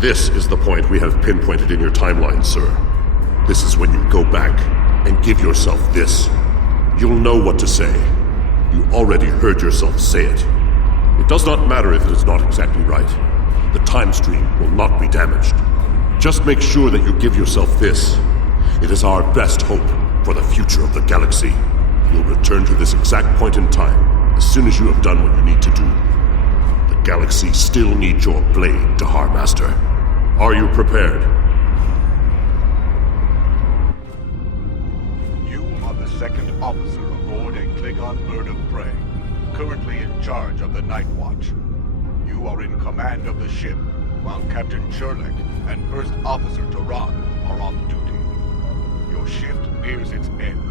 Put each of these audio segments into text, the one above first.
This is the point we have pinpointed in your timeline, sir. This is when you go back and give yourself this. You'll know what to say. You already heard yourself say it. It does not matter if it is not exactly right. The time stream will not be damaged. Just make sure that you give yourself this. It is our best hope for the future of the galaxy. You'll return to this exact point in time as soon as you have done what you need to do. The galaxy still needs your blade, Dahar Master. Are you prepared? You are the second officer aboard a Klingon bird of prey, currently in charge of the Night Watch. You are in command of the ship, while Captain Sherlock and First Officer Turan are on duty. Your shift nears its end.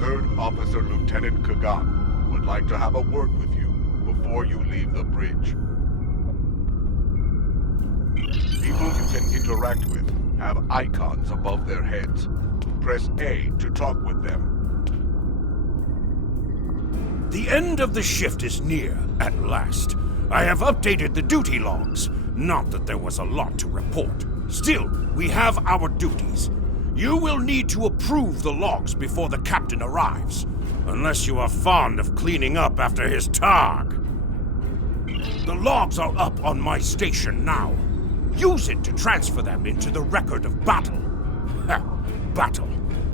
Third Officer Lieutenant Kagan would like to have a word with you before you leave the bridge. People you can interact with have icons above their heads. Press A to talk with them. The end of the shift is near, at last. I have updated the duty logs. Not that there was a lot to report. Still, we have our duties. You will need to approve the logs before the captain arrives. Unless you are fond of cleaning up after his targ. The logs are up on my station now. Use it to transfer them into the record of battle. Battle.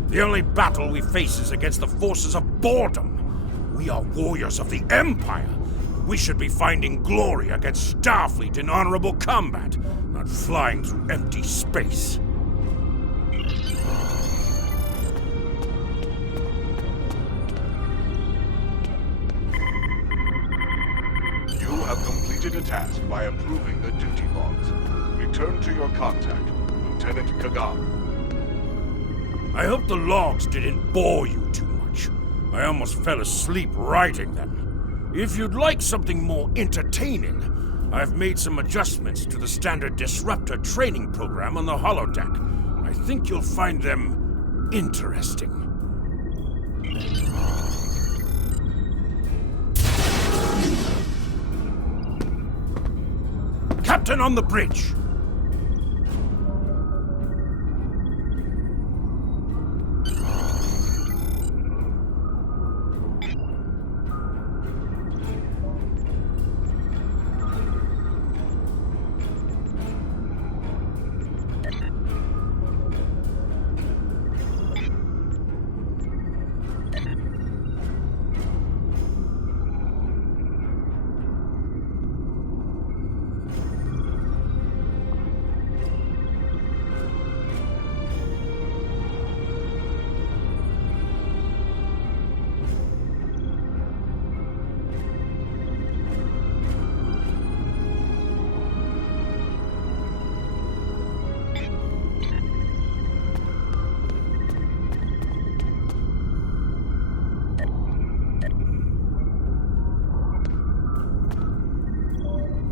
The only battle we face is against the forces of boredom. We are warriors of the Empire. We should be finding glory against Starfleet in honorable combat, not flying through empty space. You have completed a task by approving the duty logs. Return to your contact, Lieutenant Kagan. I hope the logs didn't bore you too much. I almost fell asleep writing them. If you'd like something more entertaining, I've made some adjustments to the standard Disruptor training program on the holodeck. I think you'll find them interesting. Captain on the bridge!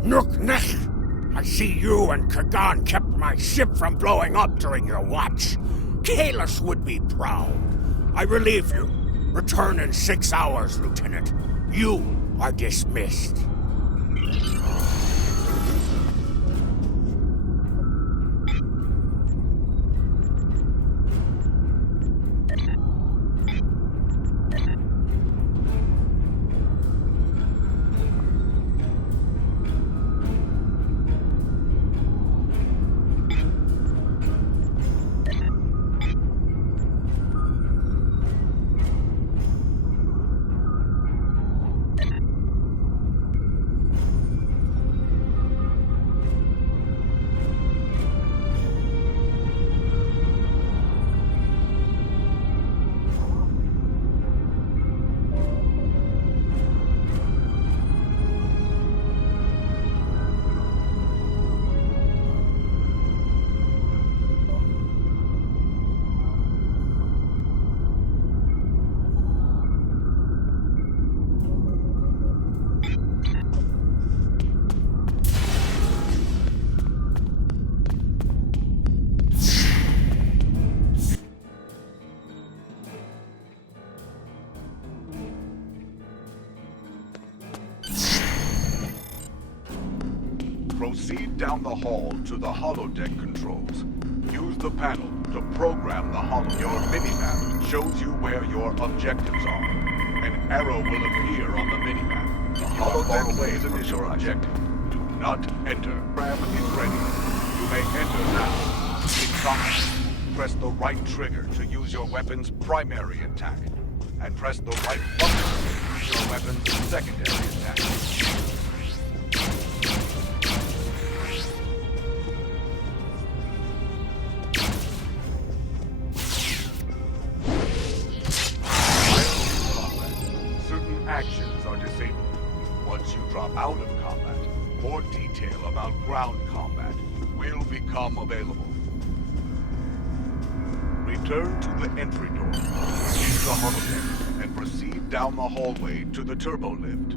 Nook-Nech! I see you and Kagan kept my ship from blowing up during your watch. Kahless would be proud. I relieve you. Return in 6 hours, Lieutenant. You are dismissed. Proceed down the hall to the holodeck controls. Use the panel to program the holo. Your minimap shows you where your objectives are. An arrow will appear on the minimap. The holodeck laser is your objective. Do not enter. Ram is ready. You may enter now. In combat, press the right trigger to use your weapon's primary attack. And press the right button to use your weapon's secondary attack. Certain actions are disabled. Once you drop out of combat, more detail about ground combat will become available. Return to the entry door, use the holodeck, and proceed down the hallway to the turbo lift.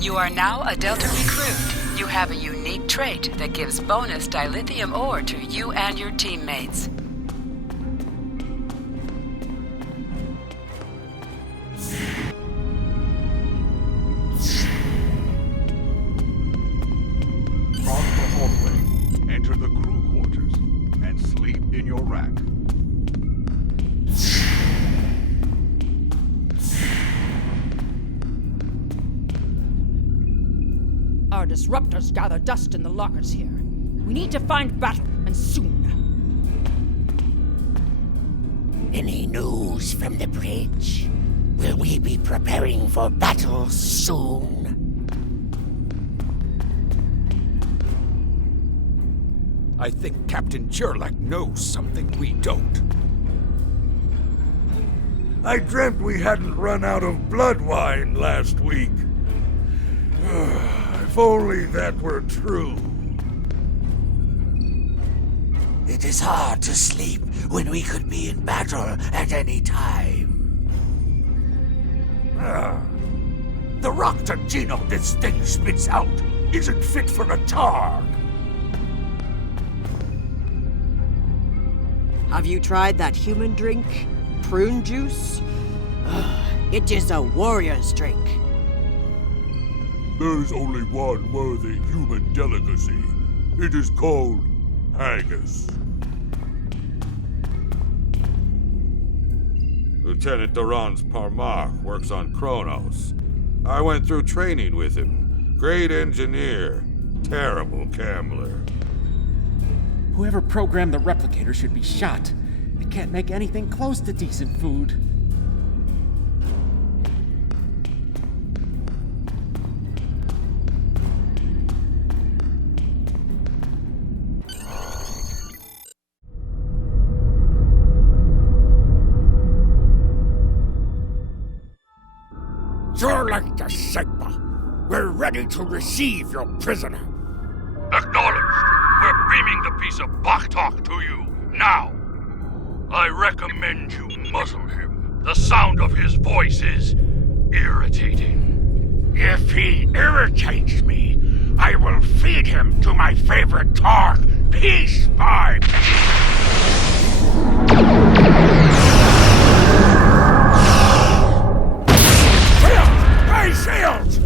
You are now a Delta recruit. You have a unique trait that gives bonus dilithium ore to you and your teammates. Cross the hallway, enter the crew quarters, and sleep in your rack. Our disruptors gather dust in the lockers here. We need to find battle, and soon. Any news from the bridge? Will we be preparing for battle soon? I think Captain Jurlak knows something we don't. I dreamt we hadn't run out of blood wine last week. If only that were true. It is hard to sleep when we could be in battle at any time. The Rocta genome this thing spits out isn't fit for a Targ. Have you tried that human drink? Prune juice? It is a warrior's drink. There is only one worthy human delicacy. It is called haggis. Lieutenant Duran's Parmar works on Kronos. I went through training with him. Great engineer. Terrible gambler. Whoever programmed the replicator should be shot. It can't make anything close to decent food. Jorlek to Segma. We're ready to receive your prisoner. Acknowledged. We're beaming the piece of Bakhtok to you, now. I recommend you muzzle him. The sound of his voice is irritating. If he irritates me, I will feed him to my favorite Targ, piece by shields!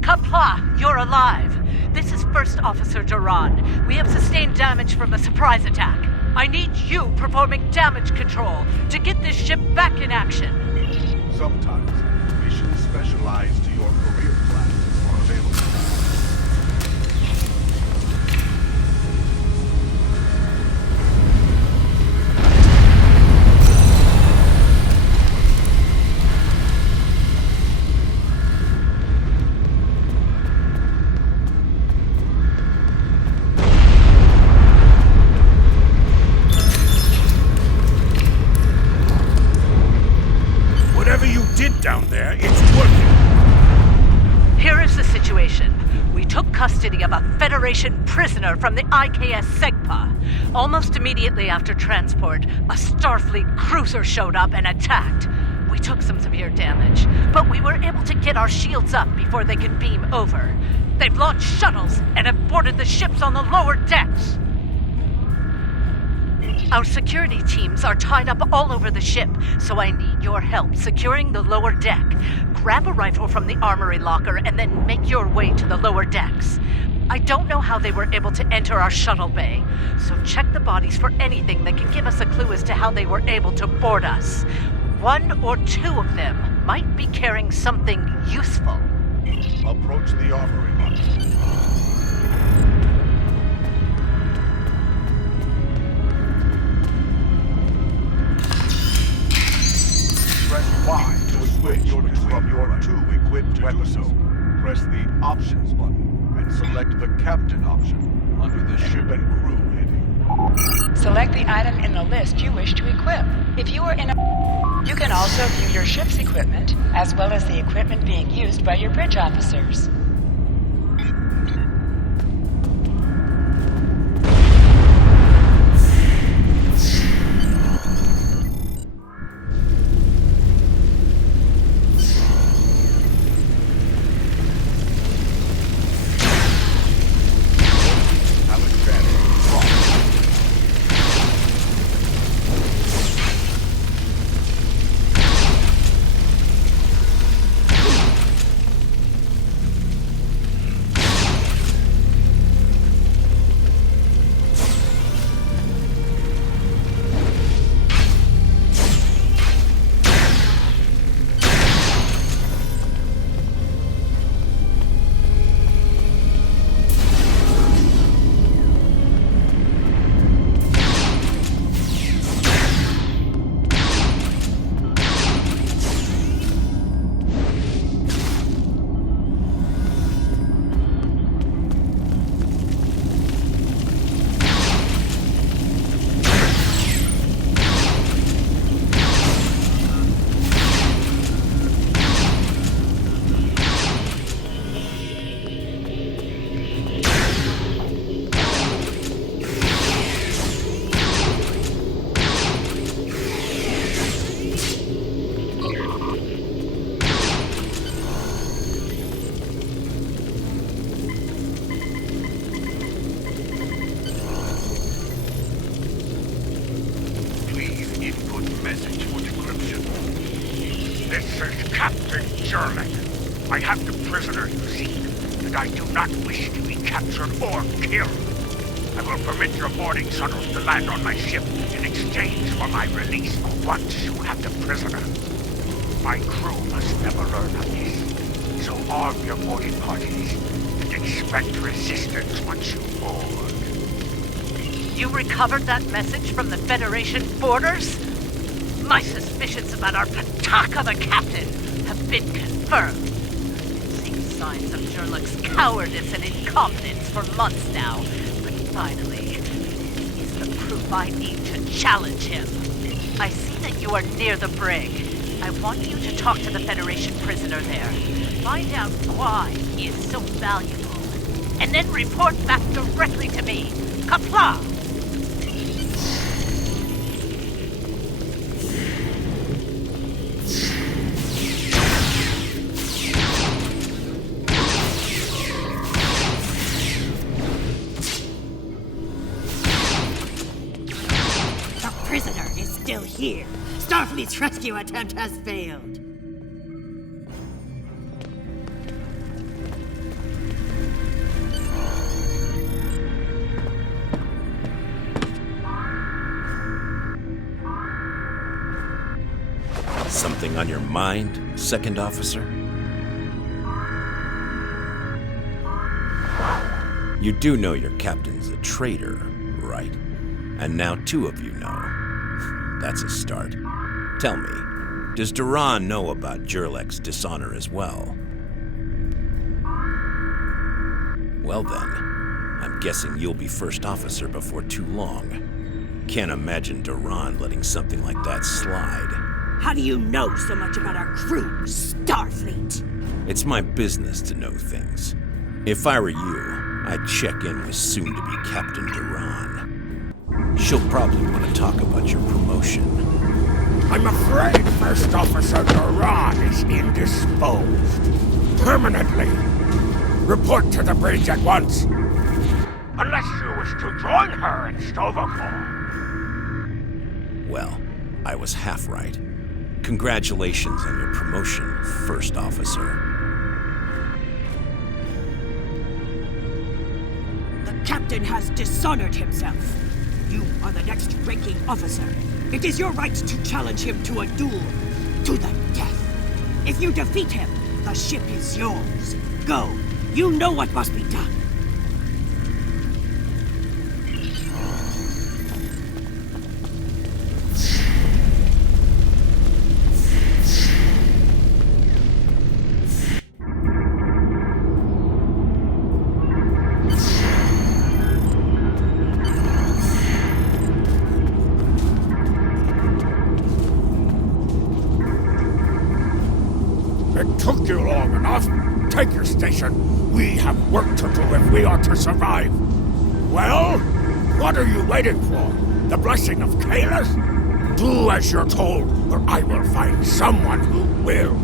Kapla, you're alive. This is First Officer Duran. We have sustained damage from a surprise attack. I need you performing damage control to get this ship back in action. Sometimes, missions specialized to your career classes are available. Whatever you did down there, it's working. Here is the situation. We took custody of a Federation prisoner from the IKS Segpa. Almost immediately after transport, a Starfleet cruiser showed up and attacked. We took some severe damage, but we were able to get our shields up before they could beam over. They've launched shuttles and have boarded the ships on the lower decks. Our security teams are tied up all over the ship, so I need your help securing the lower deck. Grab a rifle from the armory locker and then make your way to the lower decks. I don't know how they were able to enter our shuttle bay, so check the bodies for anything that can give us a clue as to how they were able to board us. One or two of them might be carrying something useful. Approach the armory locker. Press Y to switch from your two equipped weapons. Press the Options button and select the Captain option under the Ship and Crew heading. Select the item in the list you wish to equip. If you are in a... You can also view your ship's equipment, as well as the equipment being used by your bridge officers. message for decryption. This is Captain Jurlik. I have the prisoner you seek, and I do not wish to be captured or killed. I will permit your boarding shuttles to land on my ship in exchange for my release once you have the prisoner. My crew must never learn of this, so arm your boarding parties and expect resistance once you board. You recovered that message from the Federation borders? My suspicions about our Pataka the Captain have been confirmed. I've seen signs of Jurlik's cowardice and incompetence for months now, but finally, this is the proof I need to challenge him. I see that you are near the brig. I want you to talk to the Federation prisoner there. Find out why he is so valuable, and then report back directly to me. Kapla! The prisoner is still here. Starfleet's rescue attempt has failed. Something on your mind, Second Officer? You do know your captain's a traitor, right? And now two of you know. That's a start. Tell me, does Duran know about Jurlik's dishonor as well? Well then, I'm guessing you'll be first officer before too long. Can't imagine Duran letting something like that slide. How do you know so much about our crew, Starfleet? It's my business to know things. If I were you, I'd check in with soon-to-be Captain Duran. She'll probably want to talk about your promotion. I'm afraid First Officer Duran is indisposed. Permanently. Report to the bridge at once. Unless you wish to join her in Stovall. Well, I was half right. Congratulations on your promotion, First Officer. The captain has dishonored himself. You are the next ranking officer. It is your right to challenge him to a duel, to the death. If you defeat him, the ship is yours. Go. You know what must be done. It took you long enough. Take your station. We have work to do if we are to survive. Well, what are you waiting for? The blessing of Kalis? Do as you're told, or I will find someone who will.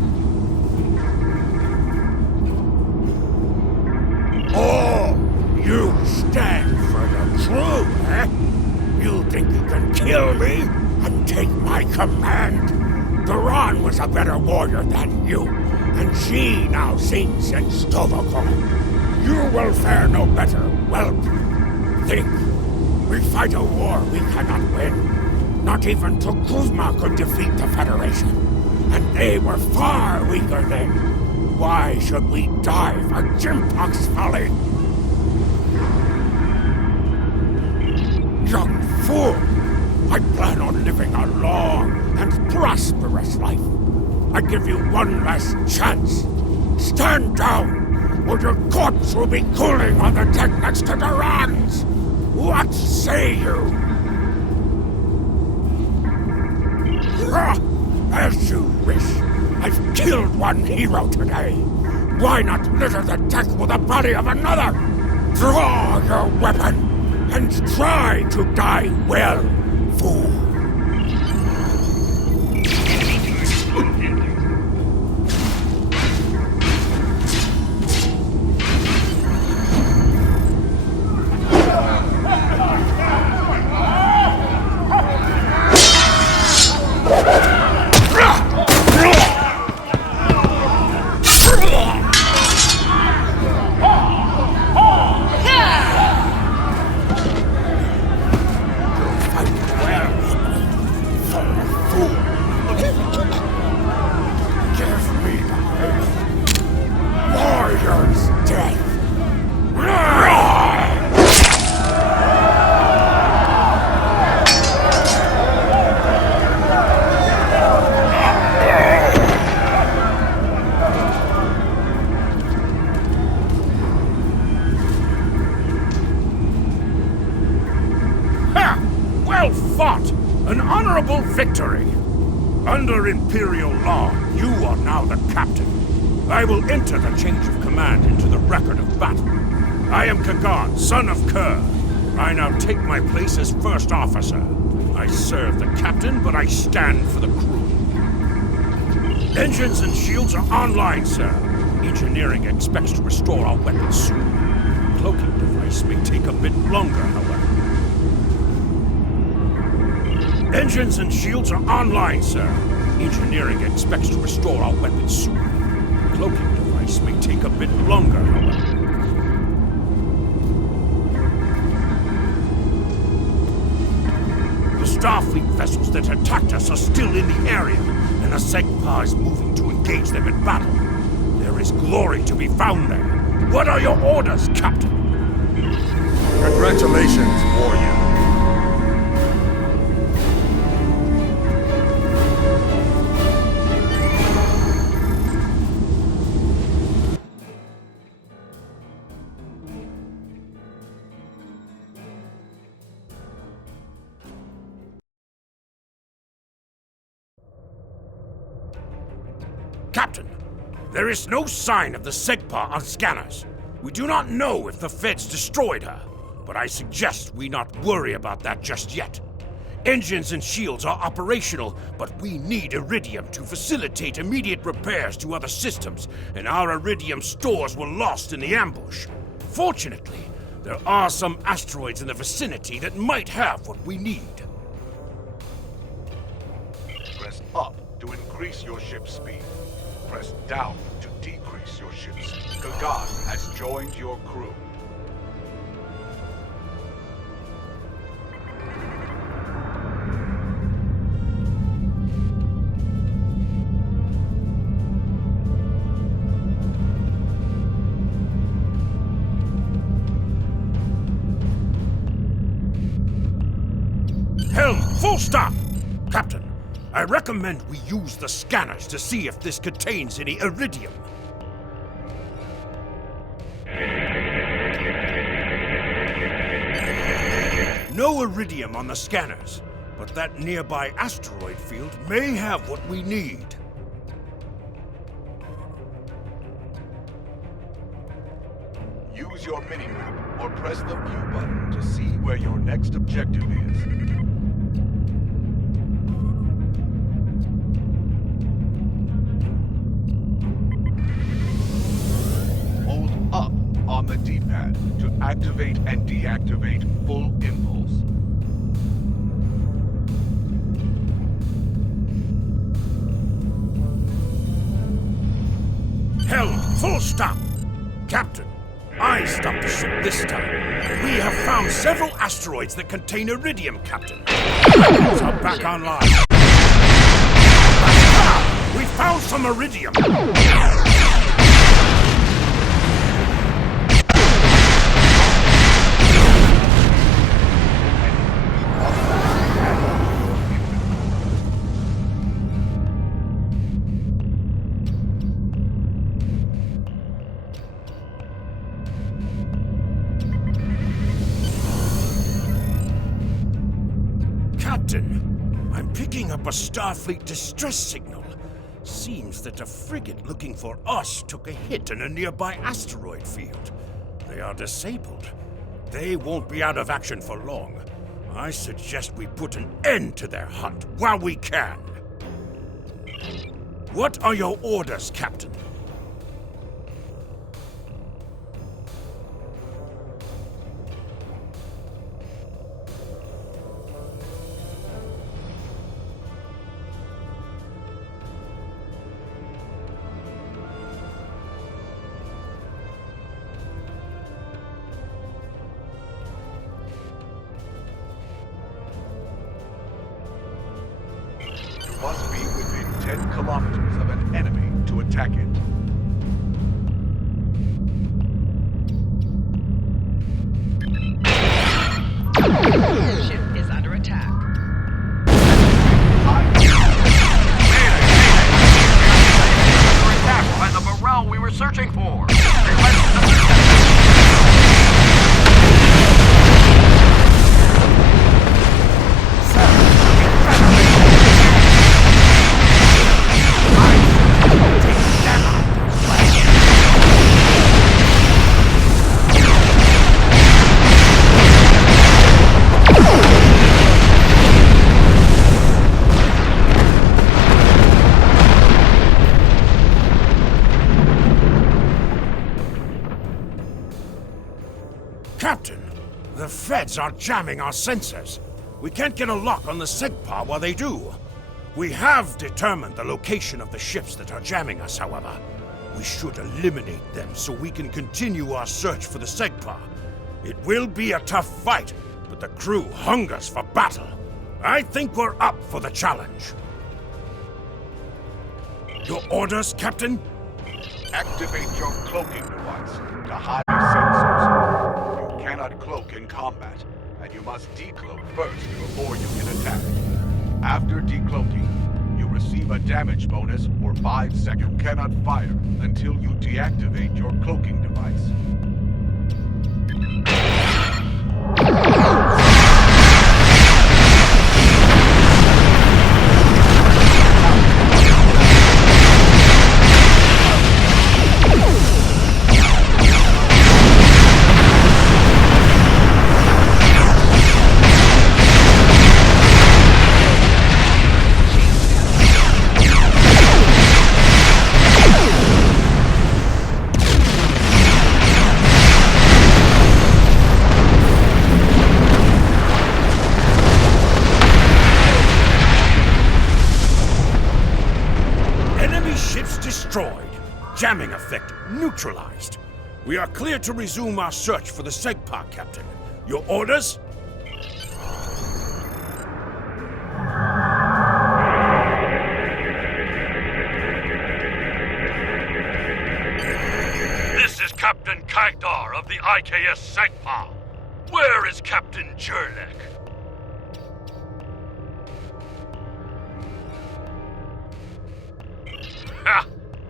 Oh, you stand for the crew, eh? You think you can kill me and take my command? Duran was a better warrior than you, and she now sings in Stovall. You will fare no better, whelp. Think, we fight a war we cannot win. Not even Tukuzma could defeat the Federation, and they were far weaker then. Why should we die for Jimpok's folly? Young fool! I plan on living a long and prosperous life. I give you one last chance. Stand down, or your corpse will be cooling on the deck next to Duran's. What say you? As you wish. I've killed one hero today. Why not litter the deck with the body of another? Draw your weapon and try to die well, fool. Under Imperial law, you are now the captain. I will enter the change of command into the record of battle. I am Kagan, son of Kerr. I now take my place as first officer. I serve the captain, but I stand for the crew. Engines and shields are online, sir. Engineering expects to restore our weapons soon. Cloaking device may take a bit longer, however. Engines and shields are online, sir. Engineering expects to restore our weapons soon. Cloaking device may take a bit longer, however. The Starfleet vessels that attacked us are still in the area, and the Segpa is moving to engage them in battle. There is glory to be found there. What are your orders, Captain? Congratulations, warrior. Captain, there is no sign of the Segpa on scanners. We do not know if the Feds destroyed her, but I suggest we not worry about that just yet. Engines and shields are operational, but we need Iridium to facilitate immediate repairs to other systems, and our Iridium stores were lost in the ambush. Fortunately, there are some asteroids in the vicinity that might have what we need. Press up to increase your ship's speed. Press down to decrease your ship's speed. Kagan has joined your crew. Helm, full stop! Captain, I recommend we use the scanners to see if this contains any Iridium. No Iridium on the scanners, but that nearby asteroid field may have what we need. Use your minimap or press the view button to see where your next objective is. Hold up on the D-pad to activate and deactivate full impulse. Helm, full stop! Captain, I stopped the ship this time. We have found several asteroids that contain Iridium, Captain. Weapons are back online. We found some Iridium! Captain, I'm picking up a Starfleet distress signal. Seems that a frigate looking for us took a hit in a nearby asteroid field. They are disabled. They won't be out of action for long. I suggest we put an end to their hunt while we can. What are your orders, Captain? Must be within 10 kilometers of an enemy to attack it. Ship is under attack. By the Burrell we were searching for. Feds are jamming our sensors. We can't get a lock on the Segpa while they do. We have determined the location of the ships that are jamming us, however. We should eliminate them so we can continue our search for the Segpa. It will be a tough fight, but the crew hungers for battle. I think we're up for the challenge. Your orders, Captain? Activate your cloaking device to hide sensors. You cannot cloak in combat, and you must decloak first before you can attack. After decloaking, you receive a damage bonus for 5 seconds. You cannot fire until you deactivate your cloaking device. Destroyed. Jamming effect neutralized. We are clear to resume our search for the Segpa, Captain. Your orders? This is Captain Kagdar of the IKS Segpa. Where is Captain Jurlek? Ha!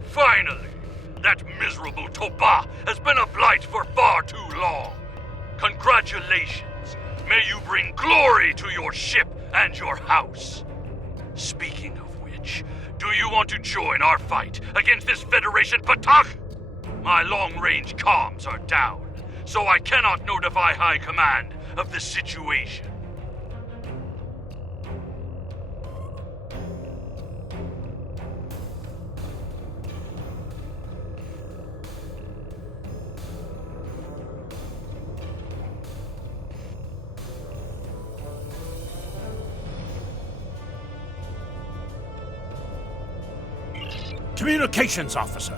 Finally! That miserable Toba has been a blight for far too long. Congratulations! May you bring glory to your ship and your house. Speaking of which, do you want to join our fight against this Federation Patak? My long-range comms are down, so I cannot notify High Command of the situation. Communications officer,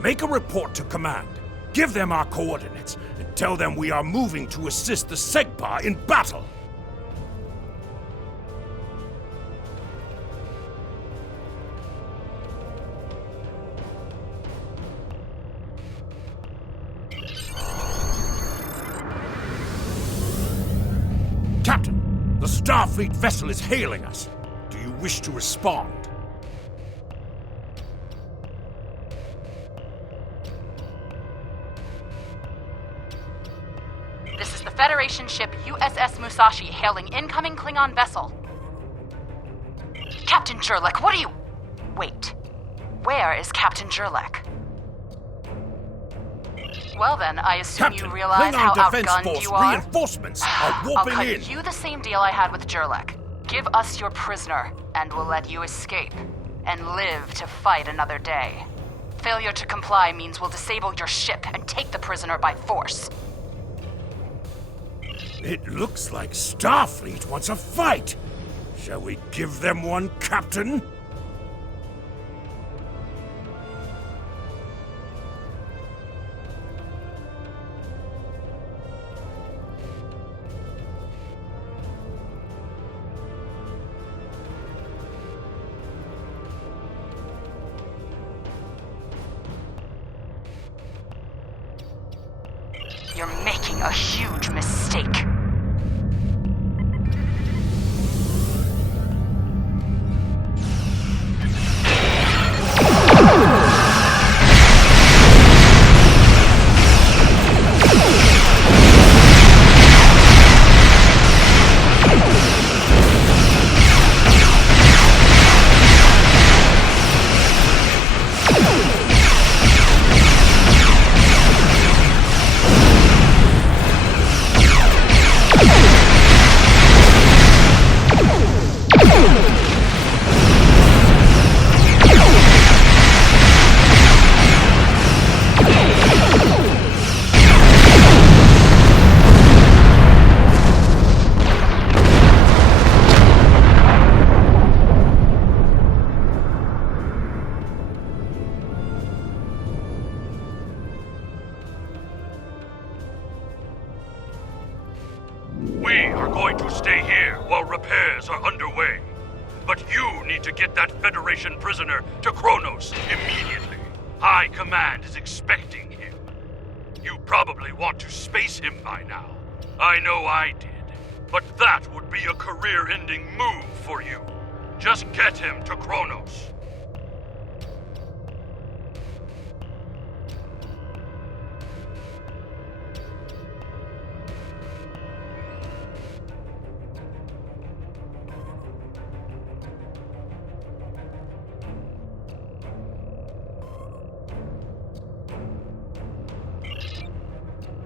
make a report to command. Give them our coordinates and tell them we are moving to assist the Segpa in battle. Captain, the Starfleet vessel is hailing us. Do you wish to respond? Federation ship USS Musashi hailing incoming Klingon vessel. Captain Jurlek, what are you... Wait. Where is Captain Jurlek? Well then, I assume Captain, you realize Klingon how Defense outgunned Force you are? Reinforcements are I'll warping cut in. you the same deal I had with Jurlek. Give us your prisoner, and we'll let you escape. And live to fight another day. Failure to comply means we'll disable your ship and take the prisoner by force. It looks like Starfleet wants a fight. Shall we give them one, Captain? You're making a huge mistake. going to stay here while repairs are underway. But you need to get that Federation prisoner to Kronos immediately. High Command is expecting him. You probably want to space him by now. I know I did. But that would be a career-ending move for you. Just get him to Kronos.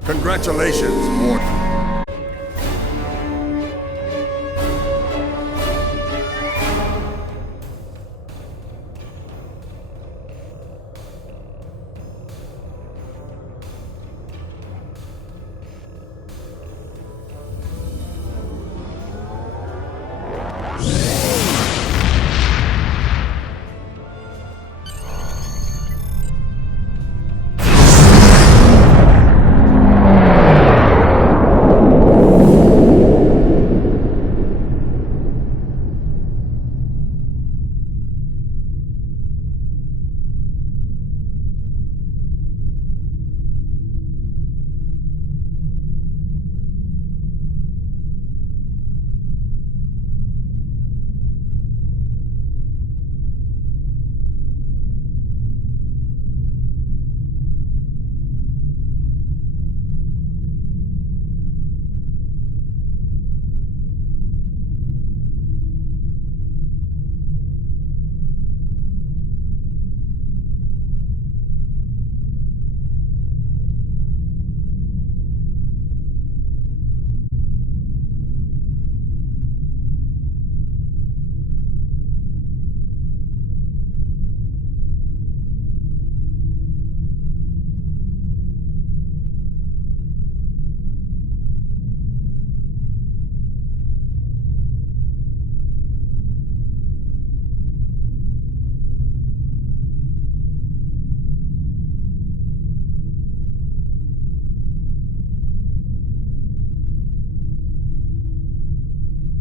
Congratulations, Morton.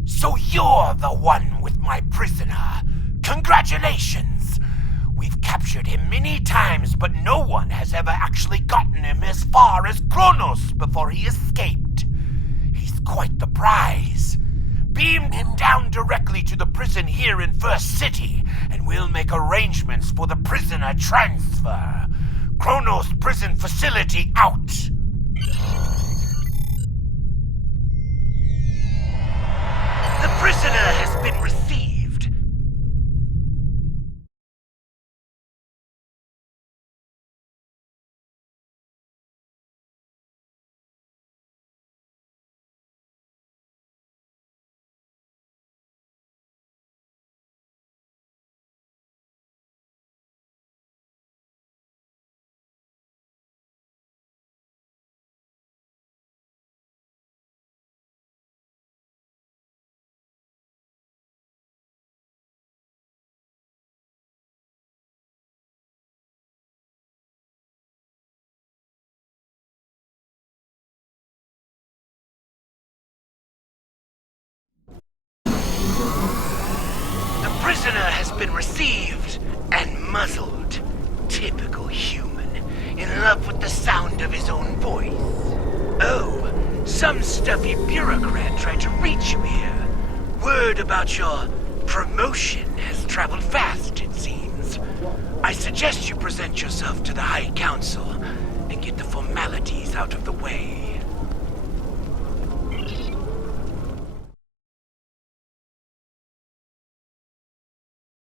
So you're the one with my prisoner. Congratulations! We've captured him many times, but no one has ever actually gotten him as far as Kronos before he escaped. He's quite the prize. Beam him down directly to the prison here in First City, and we'll make arrangements for the prisoner transfer. Kronos Prison Facility out. The prisoner has been received. The prisoner has been received and muzzled. Typical human, in love with the sound of his own voice. Oh, some stuffy bureaucrat tried to reach you here. Word about your promotion has traveled fast, it seems. I suggest you present yourself to the High Council and get the formalities out of the way.